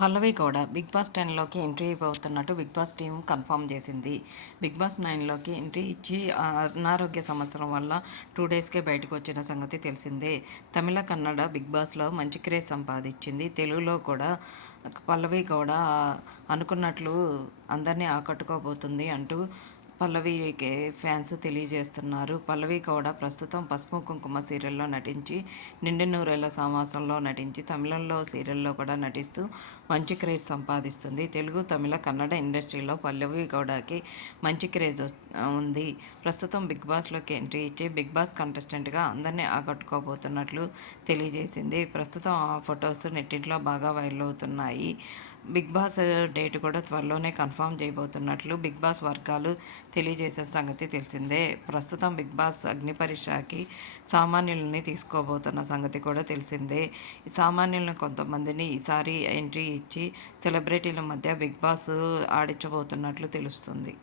పల్లవి Gowda big boss 10లోకి entry ఇవ్వబోతున్నట్టు big boss team confirm చేసింది. బిగ్ బాస్ 9లోకి ఎంట్రీ ఇచ్చి అనారోగ్య సమస్యల వల్ల 2 డేస్కే బయటకు వచ్చిన సంగతి తెలిసిందే. తమిళ, కన్నడ బిగ్ బాస్లో మంచి క్రేజ్ సంపాదించింది. తెలుగులో కూడా పల్లవి గౌడ అనుకున్నట్లు అందరినీ ఆకట్టుకోబోతుంది అంటూ పల్లవికి ఫ్యాన్స్ తెలియజేస్తున్నారు. పల్లవి గౌడ ప్రస్తుతం పసుపు కుంకుమ సీరియల్లో నటించి, నిండు నూరేళ్ల సావాసంలో నటించి, తమిళంలో సీరియల్లో కూడా నటిస్తూ మంచి క్రేజ్ సంపాదిస్తుంది. తెలుగు, తమిళ, కన్నడ ఇండస్ట్రీలో పల్లవి గౌడకి మంచి క్రేజ్ ఉంది. ప్రస్తుతం బిగ్ బాస్లోకి ఎంట్రీ ఇచ్చి బిగ్ బాస్ కంటెస్టెంట్గా అందరినీ ఆకట్టుకోబోతున్నట్లు తెలియజేసింది. ప్రస్తుతం ఆ ఫొటోస్ నెట్టింట్లో బాగా వైరల్ అవుతున్నాయి. బిగ్ బాస్ డేట్ కూడా త్వరలోనే కన్ఫర్మ్ చేయబోతున్నట్లు బిగ్ బాస్ వర్గాలు తెలియజేసిన సంగతి తెలిసిందే. ప్రస్తుతం బిగ్ బాస్ అగ్ని పరీక్షకి సామాన్యులని తీసుకోబోతున్న సంగతి కూడా తెలిసిందే. ఈ సామాన్యులను కొంతమందిని ఈసారి ఎంట్రీ ఇచ్చి సెలబ్రిటీల మధ్య బిగ్ బాస్ ఆడించబోతున్నట్లు తెలుస్తుంది.